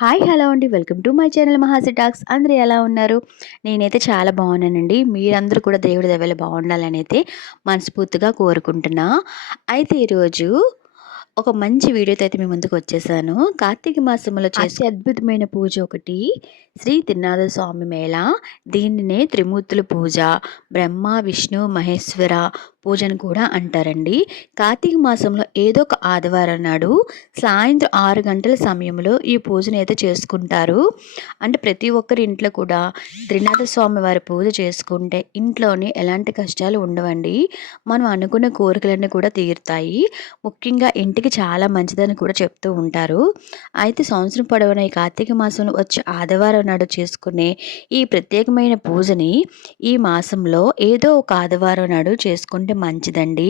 Hi hello అండి. Welcome to my channel Mahasi talks. అందరూ ఎలా ఉన్నారు? నేనైతే చాలా బాగున్నానండి. మీరందరూ కూడా దేవుడి దెవెల బాగుండాలని అయితే మనస్ఫూర్తిగా కోరుకుంటున్నా. అయితే ఈరోజు ఒక మంచి వీడియోతో అయితే మీ ముందుకు వచ్చేసాను. కార్తీక మాసంలో చేసే అద్భుతమైన పూజ ఒకటి శ్రీ తిరునాథ స్వామి మేళ. దీనినే త్రిమూర్తుల పూజ. బ్రహ్మ విష్ణు మహేశ్వర పూజను కూడా అంటారండి. కార్తీక మాసంలో ఏదో ఒక ఆదివారం నాడు సాయంత్రం ఆరు గంటల సమయంలో ఈ పూజను అయితే చేసుకుంటారు. అంటే ప్రతి ఒక్కరి ఇంట్లో కూడా త్రినాథ స్వామి వారి పూజ చేసుకుంటే ఇంట్లోని ఎలాంటి కష్టాలు ఉండవండి. మనం అనుకున్న కోరికలన్నీ కూడా తీరుతాయి. ముఖ్యంగా ఇంటికి చాలా మంచిదని కూడా చెప్తూ ఉంటారు. అయితే సంవత్సరం పొడవున ఈ కార్తీక మాసంలో వచ్చే ఆదివారం నాడు చేసుకునే ఈ ప్రత్యేకమైన పూజని ఈ మాసంలో ఏదో ఒక ఆదివారం నాడు చేసుకుంటే మంచిదండి.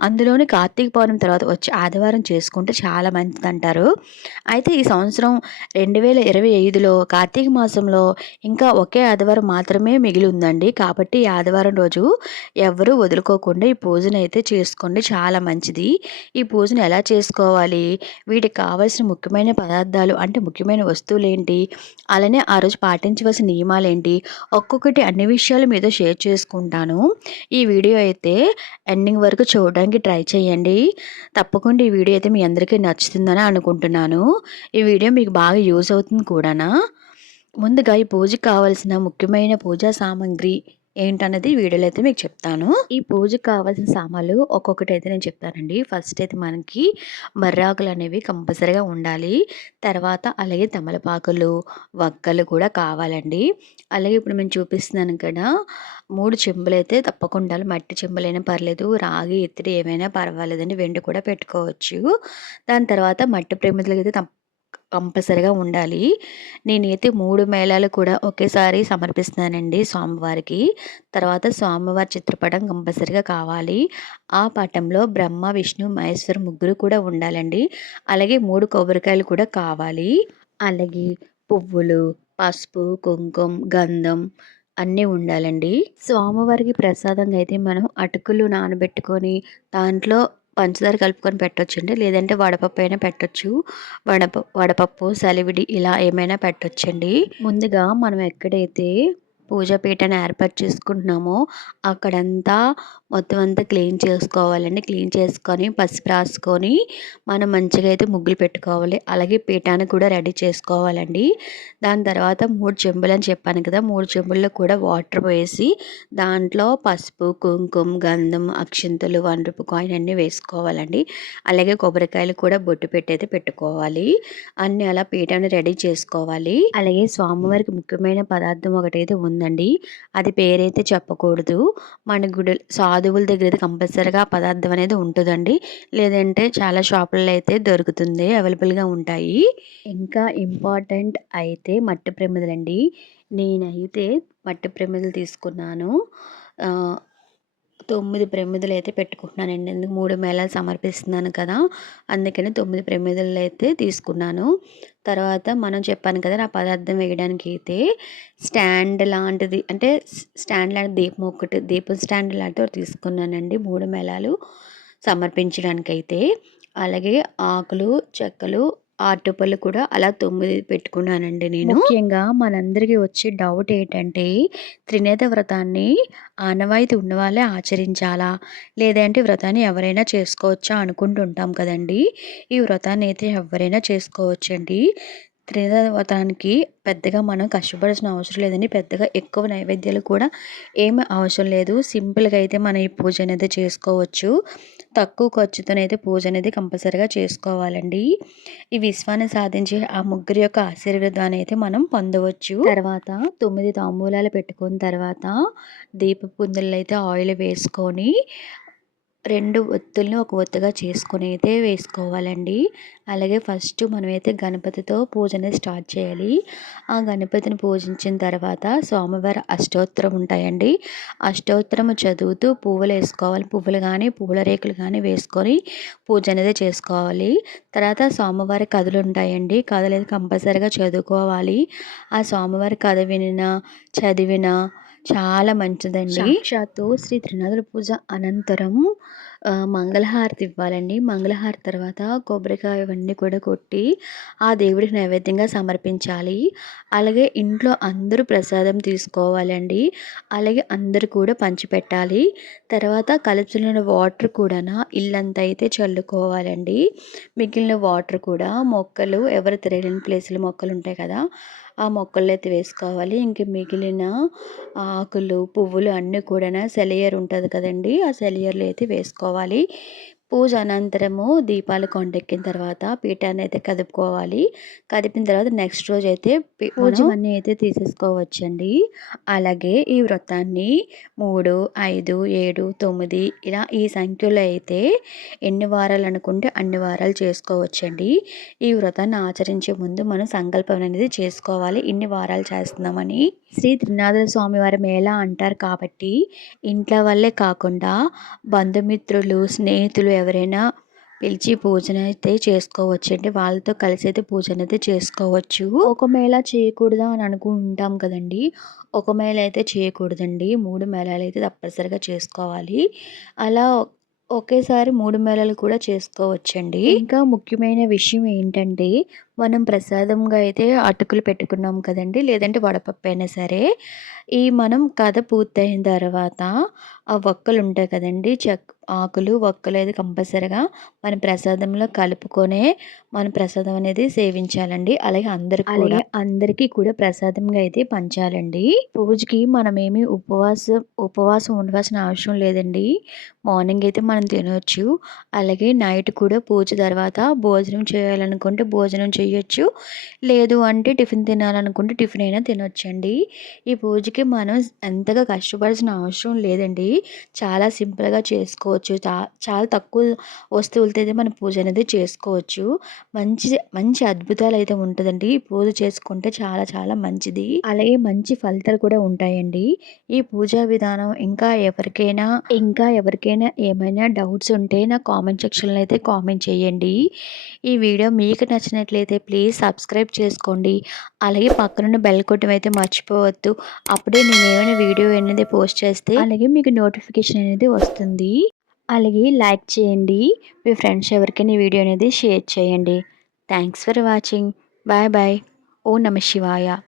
అందులోని కార్తీక పౌర్ణమి తర్వాత వచ్చి ఆదివారం చేసుకుంటే చాలా మంచిది అంటారు అయితే ఈ సంవత్సరం రెండు వేల ఇరవై ఐదులో కార్తీక మాసంలో ఇంకా ఒకే ఆదివారం మాత్రమే మిగిలి ఉందండి కాబట్టి ఈ ఆదివారం రోజు ఎవరు వదులుకోకుండా ఈ పూజను అయితే చేసుకోండి చాలా మంచిది. ఈ పూజను ఎలా చేసుకోవాలి? వీటికి కావాల్సిన ముఖ్యమైన పదార్థాలు అంటే ముఖ్యమైన వస్తువులు ఏంటి అలానే ఆ రోజు పాటించవలసిన నియమాలు ఏంటి ఒక్కొక్కటి అన్ని విషయాలు మీతో షేర్ చేసుకుంటాను. ఈ వీడియో అయితే ఎండింగ్ వరకు చూడడానికి ట్రై చేయండి. తప్పకుండా ఈ వీడియో అయితే మీ అందరికీ నచ్చుతుందని అనుకుంటున్నాను. ఈ వీడియో మీకు బాగా యూజ్ అవుతుంది కూడానా? ముందుగా ఈ పూజకి కావాల్సిన ముఖ్యమైన పూజా సామాగ్రి ఏంటన్నది వీడియోలో అయితే మీకు చెప్తాను. ఈ పూజకు కావాల్సిన సామాన్లు ఒక్కొక్కటి అయితే నేను చెప్తానండి. ఫస్ట్ అయితే మనకి మర్రాకులు అనేవి కంపల్సరీగా ఉండాలి. తర్వాత అలాగే తమలపాకులు వక్కలు కూడా కావాలండి. అలాగే ఇప్పుడు నేను చూపిస్తున్నాను కదా మూడు చెంబులు అయితే తప్పకుండా మట్టి చెంబులైనా పర్లేదు రాగి ఇత్తడి ఏమైనా పర్వాలేదండి. వెండి కూడా పెట్టుకోవచ్చు. దాని తర్వాత మట్టి ప్రేమితులకి అయితే కంపల్సరిగా ఉండాలి. నేనైతే మూడు మేళాలు కూడా ఒకేసారి సమర్పిస్తున్నానండి స్వామివారికి. తర్వాత స్వామివారి చిత్రపటం కంపల్సరిగా కావాలి. ఆ పటంలో బ్రహ్మ విష్ణు మహేశ్వర్ ముగ్గురు కూడా ఉండాలండి. అలాగే మూడు కొబ్బరికాయలు కూడా కావాలి. అలాగే పువ్వులు పసుపు కుంకుమ గంధం అన్నీ ఉండాలండి. స్వామివారికి ప్రసాదంగా అయితే మనం అటుకులు నానబెట్టుకొని దాంట్లో పంచదార కలుపుకొని పెట్టొచ్చండి. లేదంటే వడపప్పు అయినా పెట్టొచ్చు. వడప వడపప్పు సలివిడి ఇలా ఏమైనా పెట్టొచ్చండి. ముందుగా మనం ఎక్కడైతే పూజపీఠను ఏర్పాటు చేసుకుంటున్నామో. అక్కడంతా మొత్తం అంతా క్లీన్ చేసుకోవాలండి. క్లీన్ చేసుకొని పసుపు రాసుకొని మనం మంచిగా అయితే ముగ్గులు పెట్టుకోవాలి. అలాగే పీఠాన్ని కూడా రెడీ చేసుకోవాలండి. దాని తర్వాత మూడు చెంబులు అని చెప్పాను కదా మూడు చెంబుల్లో కూడా వాటర్ పోసి దాంట్లో పసుపు కుంకుమ గంధం అక్షింతలు వన్ కాయిన్ అన్నీ వేసుకోవాలండి. అలాగే కొబ్బరికాయలు కూడా బొట్టు పెట్టి పెట్టుకోవాలి. అన్ని అలా పీఠాన్ని రెడీ చేసుకోవాలి. అలాగే స్వామివారికి ముఖ్యమైన పదార్థం ఒకటైతే ఉంది. ఉందండి అది పేరైతే చెప్పకూడదు. మన గుడి సాధువుల దగ్గర అయితే కంపల్సరీగా పదార్థం అనేది ఉంటుందండి. లేదంటే చాలా షాపుల్లో అయితే దొరుకుతుంది అవైలబుల్గా ఉంటాయి. ఇంకా ఇంపార్టెంట్ అయితే మట్టి ప్రమిదలండి. నేనైతే మట్టి ప్రమిదలు తీసుకున్నాను. తొమ్మిది ప్రమిదలు అయితే పెట్టుకుంటున్నానండి. ఎందుకు మూడు మేళాలు సమర్పిస్తున్నాను కదా అందుకని తొమ్మిది ప్రమిదలు అయితే తీసుకున్నాను. తర్వాత మనం చెప్పాను కదా నా పదార్థం వేయడానికి అయితే స్టాండ్ లాంటిది అంటే స్టాండ్ లాంటి దీపం ఒకటి దీపం స్టాండ్ లాంటిది తీసుకున్నానండి మూడు మేళాలు సమర్పించడానికి అయితే అలాగే ఆకులు చెక్కలు అరటిపళ్ళు కూడా అలా తొమ్మిది పెట్టుకున్నానండి నేను. ముఖ్యంగా మనందరికీ వచ్చే డౌట్ ఏంటంటే త్రినేత వ్రతాన్ని ఆనవాయితీ ఉన్నవాళ్ళే ఆచరించాలా? లేదంటే వ్రతాన్ని ఎవరైనా చేసుకోవచ్చా అనుకుంటుంటాం కదండి. ఈ వ్రతాన్ని అయితే ఎవరైనా చేసుకోవచ్చండి. త్రిదేవతానికి పెద్దగా మనం కష్టపడాల్సిన అవసరం లేదండి. పెద్దగా ఎక్కువ నైవేద్యాలు కూడా ఏమి అవసరం లేదు. సింపుల్గా అయితే మనం ఈ పూజ అనేది చేసుకోవచ్చు. తక్కువ ఖర్చుతోనైతే పూజ అనేది కంపల్సరీగా చేసుకోవాలండి. ఈ విశ్వాన్ని సాధించి ఆ ముగ్గురి యొక్క ఆశీర్వాదాన్ని అయితే మనం పొందవచ్చు. తర్వాత తొమ్మిది తాంబూలాలు పెట్టుకున్న తర్వాత దీప పుందులు అయితే ఆయిల్ వేసుకొని రెండు ఒత్తుల్ని ఒక ఒత్తుగా చేసుకొని అయితే వేసుకోవాలండి. అలాగే ఫస్ట్ మనమైతే గణపతితో పూజ అనేది స్టార్ట్ చేయాలి. ఆ గణపతిని పూజించిన తర్వాత స్వామివారి అష్టోత్తరం ఉంటాయండి. అష్టోత్తరం చదువుతూ పువ్వులు వేసుకోవాలి. పువ్వులు కానీ పువ్వుల రేకులు కానీ వేసుకొని పూజ అనేది చేసుకోవాలి. తర్వాత స్వామివారి కథలు ఉంటాయండి. కథలు అయితే కంపల్సరీగా చదువుకోవాలి. ఆ స్వామివారి కథ వినినా చదివిన చాలా మంచిదండి సాక్షాత్తు శ్రీ త్రినాథుల పూజ అనంతరం మంగళహారతి ఇవ్వాలండి. మంగళహారతి తర్వాత కొబ్బరికాయ ఇవన్నీ కూడా కొట్టి ఆ దేవుడికి నైవేద్యంగా సమర్పించాలి. అలాగే ఇంట్లో అందరూ ప్రసాదం తీసుకోవాలండి. అలాగే అందరూ కూడా పంచిపెట్టాలి. తర్వాత కలుపుతున్న వాటర్ కూడా ఇల్లంతా అయితే చల్లుకోవాలండి. మిగిలిన వాటర్ కూడా మొక్కలు ఎవరు తిరగని ప్లేస్‌లో మొక్కలు ఉంటాయి కదా! ఆ మొక్కలు అయితే వేసుకోవాలి. ఇంక మిగిలిన ఆకులు, పువ్వులు అన్నీ కూడా సెలయర్ ఉంటుంది కదండీ! ఆ సెలయేరులో అయితే వేసుకోవాలి. పూజ అనంతరము దీపాలు కొండెక్కిన తర్వాత పీఠాన్ని అయితే కదుపుకోవాలి. కదిపిన తర్వాత నెక్స్ట్ రోజైతే పి పూజవన్నీ అయితే తీసేసుకోవచ్చండి. అలాగే ఈ వ్రతాన్ని 3, 5, 7, 9 ఇలా ఈ సంఖ్యలో అయితే ఎన్ని వారాలు అనుకుంటే అన్ని వారాలు చేసుకోవచ్చండి. ఈ వ్రతాన్ని ఆచరించే ముందు మనం సంకల్పం అనేది చేసుకోవాలి. ఇన్ని వారాలు చేస్తున్నామని. శ్రీ త్రినాథ స్వామివారి మేళ అంటారు కాబట్టి ఇంట్లో వల్లే కాకుండా బంధుమిత్రులు, స్నేహితులు ఎవరైనా పిలిచి పూజన అయితే చేసుకోవచ్చు అంటే వాళ్ళతో కలిసి అయితే పూజనైతే చేసుకోవచ్చు. ఒక మేళా చేయకూడదా అని అనుకుంటాం కదండీ! ఒక మేళ అయితే చేయకూడదండి. మూడు మేళాలు అయితే తప్పనిసరిగా చేసుకోవాలి. అలా ఒకేసారి మూడు మేళలు కూడా చేసుకోవచ్చండి. ఇంకా ముఖ్యమైన విషయం ఏంటంటే మనం ప్రసాదంగా అయితే అటుకులు పెట్టుకున్నాం కదండి లేదంటే వడపప్పు అయినా సరే ఈ మనం కథ పూర్తయిన తర్వాత ఆ వక్కలు ఉంటాయి కదండి చెక్ ఆకులు, వక్కలు అయితే కంపల్సరీగా మన ప్రసాదంలో కలుపుకొనే మనం ప్రసాదం అనేది సేవించాలండి. అలాగే అందరికి కూడా అందరికీ కూడా ప్రసాదంగా అయితే పంచాలండి. పూజకి మనమేమి ఉపవాసం ఉపవాసం ఉండవలసిన అవసరం లేదండి. మార్నింగ్ అయితే మనం తినొచ్చు. అలాగే నైట్ కూడా పూజ తర్వాత భోజనం చేయాలనుకుంటే భోజనం చేయొచ్చు. లేదు అంటే టిఫిన్ తినాలనుకుంటే టిఫిన్ అయినా తినొచ్చండి. ఈ పూజకి మనం ఎంతగా కష్టపడాల్సిన అవసరం లేదండి. చాలా సింపుల్‌గా చేసుకోవచ్చు. చా చాలా తక్కువ వస్తువులతో అయితే మనం పూజ అనేది చేసుకోవచ్చు. మంచి మంచి అద్భుతాలు అయితే ఉంటుందండి పూజ చేసుకుంటే చాలా చాలా మంచిది. అలాగే మంచి ఫలితాలు కూడా ఉంటాయండి. ఈ పూజా విధానం ఇంకా ఎవరికైనా ఇంకా ఎవరికైనా ఏమైనా డౌట్స్ ఉంటే నా కామెంట్ సెక్షన్‌లో అయితే కామెంట్ చేయండి. ఈ వీడియో మీకు నచ్చినట్లయితే ప్లీజ్ సబ్స్క్రైబ్ చేసుకోండి. అలాగే పక్కనున్న బెల్ కొట్టం అయితే మర్చిపోవద్దు. అప్పుడే నేను ఏమైనా వీడియో అనేది పోస్ట్ చేస్తే అలాగే మీకు నోటిఫికేషన్ అనేది వస్తుంది. అలాగే లైక్ చేయండి. మీ ఫ్రెండ్స్ ఎవరికైనా ఈ వీడియో అనేది షేర్ చేయండి. Thanks for watching. Bye bye. ఓ నమ శివాయ.